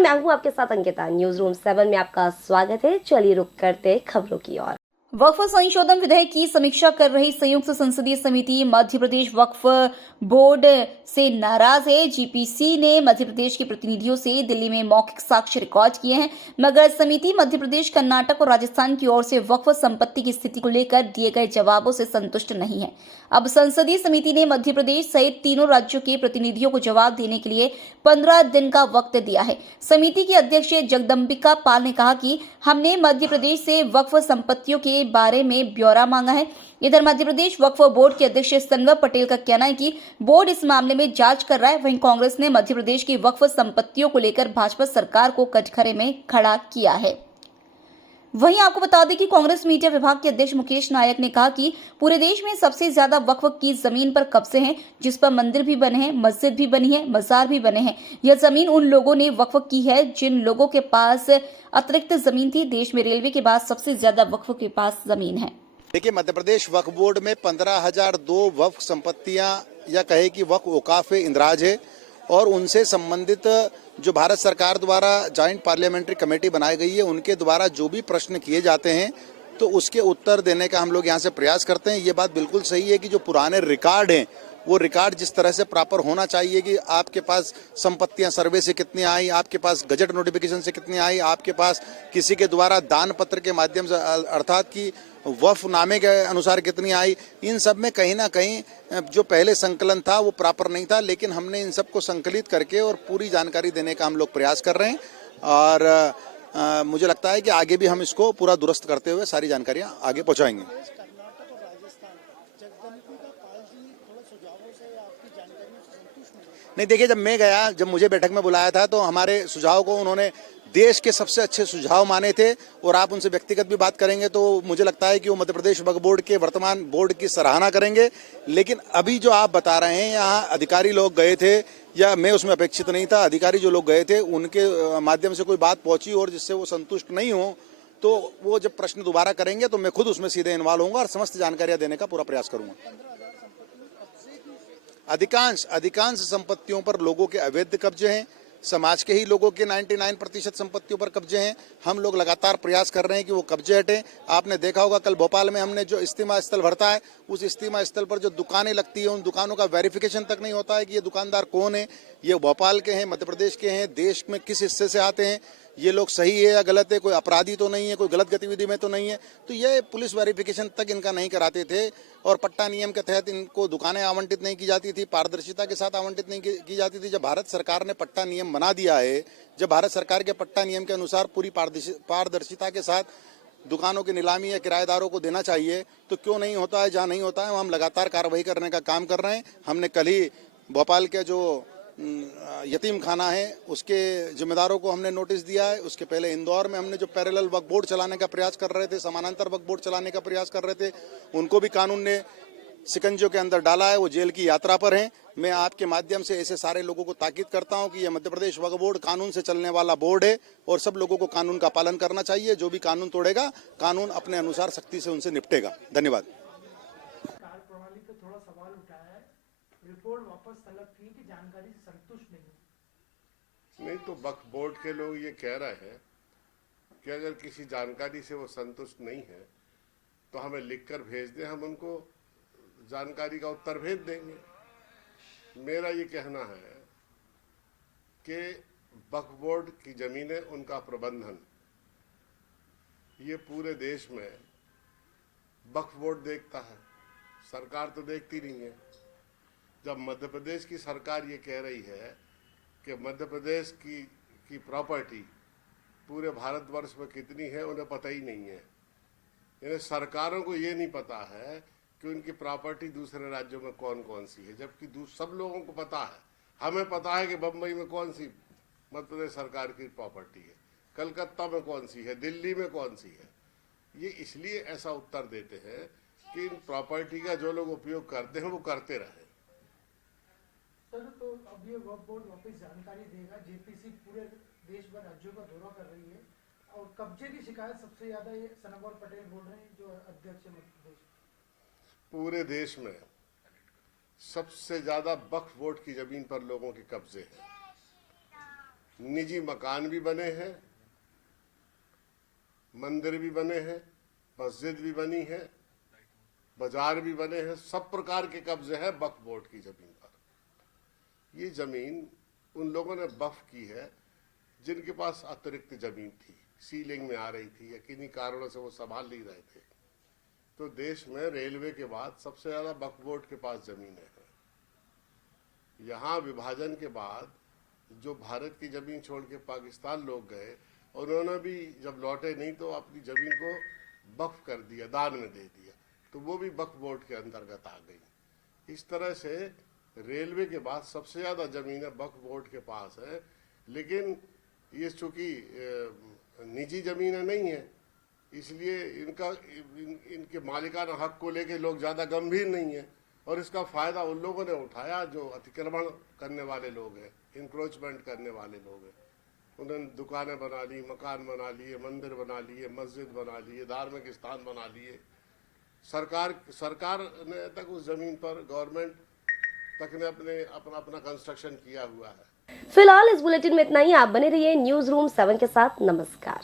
मैं हूं आपके साथ अंकिता। न्यूज रूम 7 में आपका स्वागत है। चलिए रुक करते खबरों की ओर। वक्फ संशोधन विधेयक की समीक्षा कर रही संयुक्त संसदीय समिति मध्य प्रदेश वक्फ बोर्ड से नाराज है। जीपीसी ने मध्य प्रदेश के प्रतिनिधियों से दिल्ली में मौखिक साक्ष्य रिकॉर्ड किए हैं, मगर समिति मध्य प्रदेश, कर्नाटक और राजस्थान की ओर से वक्फ संपत्ति की स्थिति को लेकर दिए गए जवाबों से संतुष्ट नहीं है। अब संसदीय समिति ने मध्य प्रदेश सहित तीनों राज्यों के प्रतिनिधियों को जवाब देने के लिए 15 दिन का वक्त दिया है। समिति की अध्यक्ष जगदम्बिका पाल ने कहा कि हमने मध्य प्रदेश से वक्फ संपत्तियों के बारे में ब्यौरा मांगा है। इधर मध्य प्रदेश वक्फ बोर्ड के अध्यक्ष संगम पटेल का कहना है कि बोर्ड इस मामले में जांच कर रहा है। वहीं कांग्रेस ने मध्य प्रदेश की वक्फ संपत्तियों को लेकर भाजपा सरकार को कटघरे में खड़ा किया है। वहीं आपको बता दें कि कांग्रेस मीडिया विभाग के अध्यक्ष मुकेश नायक ने कहा कि पूरे देश में सबसे ज्यादा वक्फ की जमीन पर कब्जे हैं, जिस पर मंदिर भी बने हैं, मस्जिद भी बनी है, मजार भी बने हैं। यह जमीन उन लोगों ने वक्फ की है जिन लोगों के पास अतिरिक्त जमीन थी। देश में रेलवे के बाद सबसे ज्यादा वक्फ के पास जमीन है। देखिए, मध्य प्रदेश वक्फ बोर्ड में 15,002 वक्फ संपत्तियां या कहे कि वक्फ औकाफ इंदराज है और उनसे संबंधित जो भारत सरकार द्वारा जॉइंट पार्लियामेंट्री कमेटी बनाई गई है, उनके द्वारा जो भी प्रश्न किए जाते हैं तो उसके उत्तर देने का हम लोग यहाँ से प्रयास करते हैं। ये बात बिल्कुल सही है कि जो पुराने रिकॉर्ड हैं वो रिकॉर्ड जिस तरह से प्रॉपर होना चाहिए कि आपके पास संपत्तियां सर्वे से कितनी आई, आपके पास गजट नोटिफिकेशन से कितनी आई, आपके पास किसी के द्वारा दान पत्र के माध्यम से अर्थात कि वक्फ नामे के अनुसार कितनी आई, इन सब में कहीं ना कहीं जो पहले संकलन था वो प्रॉपर नहीं था। लेकिन हमने इन सब को संकलित करके और पूरी जानकारी देने का हम लोग प्रयास कर रहे हैं और मुझे लगता है कि आगे भी हम इसको पूरा दुरुस्त करते हुए सारी जानकारियां आगे पहुंचाएंगे। नहीं, देखिए, जब मैं गया, जब मुझे बैठक में बुलाया था तो हमारे सुझाव को उन्होंने देश के सबसे अच्छे सुझाव माने थे और आप उनसे व्यक्तिगत भी बात करेंगे तो मुझे लगता है कि वो मध्य प्रदेश वक्फ बोर्ड के वर्तमान बोर्ड की सराहना करेंगे। लेकिन अभी जो आप बता रहे हैं, यहाँ अधिकारी लोग गए थे या मैं उसमें अपेक्षित नहीं था, अधिकारी जो लोग गए थे उनके माध्यम से कोई बात पहुंची और जिससे वो संतुष्ट नहीं हो तो वो जब प्रश्न दोबारा करेंगे तो मैं खुद उसमें सीधे इन्वॉल्व होऊंगा और समस्त जानकारियां देने का पूरा प्रयास करूंगा। अधिकांश संपत्तियों पर लोगों के अवैध कब्जे हैं, समाज के ही लोगों के 99% संपत्तियों पर कब्जे हैं। हम लोग लगातार प्रयास कर रहे हैं कि वो कब्जे हटें। आपने देखा होगा कल भोपाल में हमने जो इस्तीमा स्थल भरता है, उस इस्तीमा स्थल पर जो दुकानें लगती हैं उन दुकानों का वेरिफिकेशन तक नहीं होता है कि ये दुकानदार कौन है, ये भोपाल के हैं, मध्य प्रदेश के हैं, देश में किस हिस्से से आते हैं, ये लोग सही है या गलत है, कोई अपराधी तो नहीं है, कोई गलत गतिविधि में तो नहीं है। तो ये पुलिस वेरिफिकेशन तक इनका नहीं कराते थे और पट्टा नियम के तहत इनको दुकानें आवंटित नहीं की जाती थी, पारदर्शिता के साथ आवंटित नहीं की जाती थी। जब भारत सरकार ने पट्टा नियम बना दिया है, जब भारत सरकार के पट्टा नियम के अनुसार पूरी पारदर्शिता के साथ दुकानों की नीलामी या किराएदारों को देना चाहिए, तो क्यों नहीं होता है? जहाँ नहीं होता है हम लगातार कार्रवाई करने का काम कर रहे हैं। हमने कल ही भोपाल के जो यतीम खाना है उसके जिम्मेदारों को हमने नोटिस दिया है। उसके पहले इंदौर में हमने जो पैरेलल वक्फ बोर्ड चलाने का प्रयास कर रहे थे, समानांतर वक्फ बोर्ड चलाने का प्रयास कर रहे थे, उनको भी कानून ने शिकंजों के अंदर डाला है, वो जेल की यात्रा पर हैं। मैं आपके माध्यम से ऐसे सारे लोगों को ताकीद करता हूं कि यह मध्य प्रदेश वक्फ बोर्ड कानून से चलने वाला बोर्ड है और सब लोगों को कानून का पालन करना चाहिए। जो भी कानून तोड़ेगा, कानून अपने अनुसार सख्ती से उनसे निपटेगा। धन्यवाद। रिपोर्ट वापस तलब की कि जानकारी से संतुष्ट नहीं, तो वक्फ बोर्ड के लोग ये कह रहे हैं कि अगर किसी जानकारी से वो संतुष्ट नहीं है तो हमें लिखकर भेज दें, हम उनको जानकारी का उत्तर भेज देंगे। मेरा ये कहना है कि वक्फ बोर्ड की जमीनें, उनका प्रबंधन, ये पूरे देश में वक्फ बोर्ड देखता है, सरकार तो देखती नहीं है। जब मध्य प्रदेश की सरकार ये कह रही है कि मध्य प्रदेश की प्रॉपर्टी पूरे भारतवर्ष में कितनी है उन्हें पता ही नहीं है, यानी सरकारों को ये नहीं पता है कि उनकी प्रॉपर्टी दूसरे राज्यों में कौन कौन सी है, जबकि सब लोगों को पता है। हमें पता है कि बम्बई में कौन सी मध्य प्रदेश सरकार की प्रॉपर्टी है, कलकत्ता में कौन सी है, दिल्ली में कौन सी है। ये इसलिए ऐसा उत्तर देते हैं कि इन प्रॉपर्टी का जो लोग उपयोग करते हैं वो करते रहे। सर, तो अब ये वक्फ बोर्ड वापस जानकारी देगा। जेपीसी पूरे देश भर राज्यों का दौरा कर रही है और कब्जे की शिकायत सबसे ज्यादा ये सनम पटेल बोल रहे हैं, जो अध्यक्ष है मध्य प्रदेश। पूरे देश में सबसे ज्यादा वक्फ बोर्ड की जमीन पर लोगों के कब्जे हैं। निजी मकान भी बने हैं, मंदिर भी बने हैं, मस्जिद भी बनी है, बाजार भी बने हैं, सब प्रकार के कब्जे हैं वक्फ बोर्ड की जमीन पर। ये जमीन उन लोगों ने वक्फ की है जिनके पास अतिरिक्त जमीन थी, सीलिंग में आ रही थी या किन्हीं कारणों से वो संभाल नहीं रहे थे। तो देश में रेलवे के बाद सबसे ज्यादा वक्फ बोर्ड के पास जमीनें हैं। यहाँ विभाजन के बाद जो भारत की जमीन छोड़ के पाकिस्तान लोग गए, उन्होंने भी जब लौटे नहीं तो अपनी जमीन को वक्फ कर दिया, दान में दे दिया, तो वो भी वक्फ बोर्ड के अंतर्गत आ गई। इस तरह से रेलवे के बाद सबसे ज्यादा जमीनें वक्फ बोर्ड के पास है। लेकिन ये चूंकि निजी जमीनें नहीं है, इसलिए इनके मालिकाना हक को लेके लोग ज्यादा गंभीर नहीं है, और इसका फायदा उन लोगों ने उठाया जो अतिक्रमण करने वाले लोग हैं, इंक्रोचमेंट करने वाले लोग हैं। उन्होंने दुकानें बना ली, मकान बना लिए, मंदिर बना लिए, मस्जिद बना लिए, धार्मिक स्थान बना लिए। सरकार ने तक उस जमीन पर, गवर्नमेंट तक ने अपना कंस्ट्रक्शन किया हुआ है। फिलहाल इस बुलेटिन में इतना ही। आप बने रहिए न्यूज रूम 7 के साथ। नमस्कार।